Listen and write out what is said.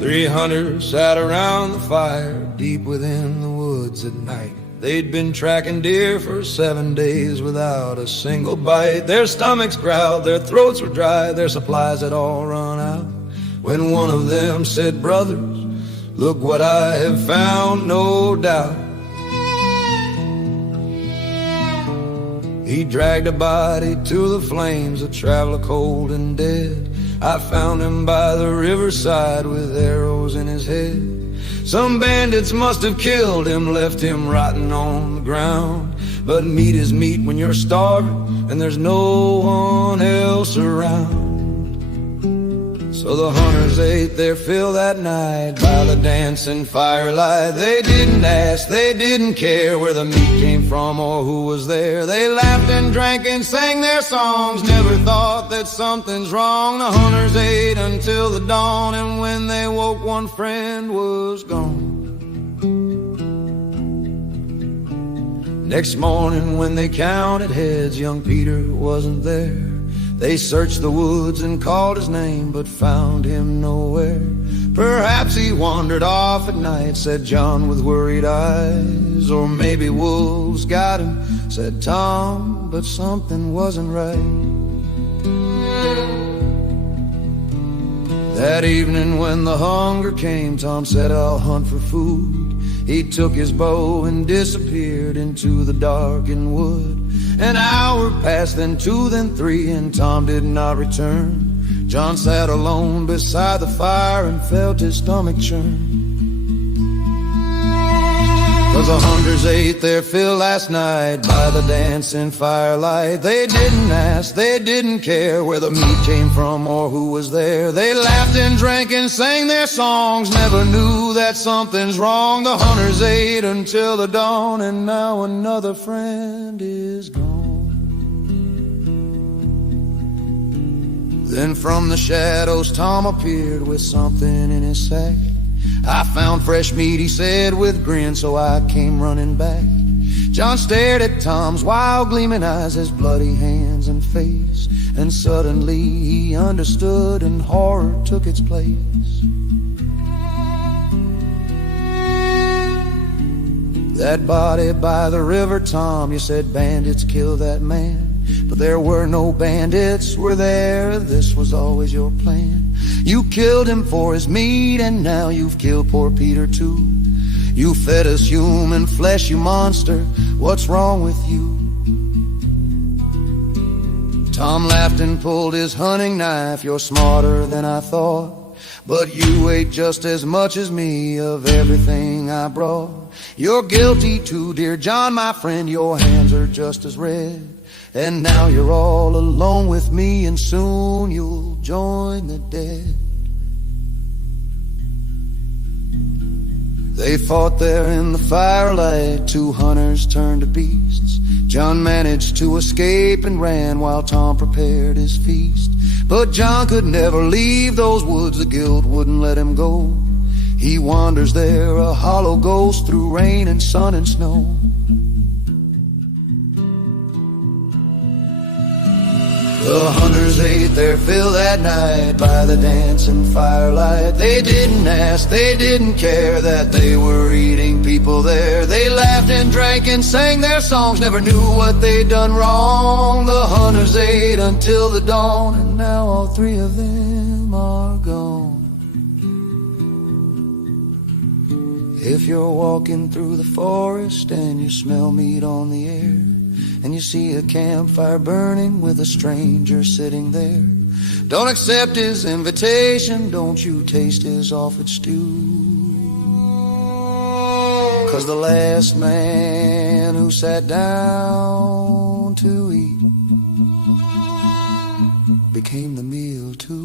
Three hunters sat around the fire deep within the woods at night. They'd been tracking deer for 7 days without a single bite. Their stomachs growled, their throats were dry, their supplies had all run out. When one of them said, "Brothers, look what I have found, no doubt." He dragged a body to the flames, a traveler cold and dead. I found him by the riverside with arrows in his head. Some bandits must have killed him, left him rotting on the ground. But meat is meat when you're starving and there's no one else around. So the hunters ate their fill that night by the dancing firelight. They didn't ask, they didn't care where the meat came from or who was there. They laughed and drank and sang their songs, never thought that something's wrong. The hunters ate until the dawn, and when they woke, one friend was gone. Next morning when they counted heads, young Peter wasn't there. They searched the woods and called his name, but found him nowhere. Perhaps he wandered off at night, said John with worried eyes. Or maybe wolves got him, said Tom, but something wasn't right. That evening when the hunger came, Tom said, "I'll hunt for food." He took his bow and disappeared into the darkened wood. An hour passed, then 2, then 3, and Tom did not return. John sat alone beside the fire and felt his stomach churn. 'Cause the hunters ate their fill last night by the dancing firelight. They didn't ask, they didn't care where the meat came from or who was there. They laughed and drank and sang their songs, never knew that something's wrong. The hunters ate until the dawn, and now another friend is gone. Then from the shadows Tom appeared with something in his sack. "I found fresh meat," he said with grin, so I came running back. John stared at Tom's wild gleaming eyes, his bloody hands and face, and suddenly he understood and horror took its place. "That body by the river, Tom, you said bandits killed that man. But there were no bandits, were there? This was always your plan. You killed him for his meat, and now you've killed poor Peter too. You fed us human flesh, you monster. What's wrong with you?" Tom laughed and pulled his hunting knife. "You're smarter than I thought, but you ate just as much as me of everything I brought. You're guilty too, dear John, my friend. Your hands are just as red. And now you're all alone with me, and soon you'll join the dead." They fought there in the firelight, 2 hunters turned to beasts. John managed to escape and ran while Tom prepared his feast. But John could never leave those woods, the guilt wouldn't let him go. He wanders there, a hollow ghost, through rain and sun and snow. The hunters ate their fill that night by the dancing firelight. They didn't ask, they didn't care that they were eating people there. They laughed and drank and sang their songs, never knew what they'd done wrong. The hunters ate until the dawn, and now all 3 of them are gone. If you're walking through the forest and you smell meat on the air, and you see a campfire burning with a stranger sitting there, don't accept his invitation, don't you taste his offered stew. 'Cause the last man who sat down to eat became the meal too.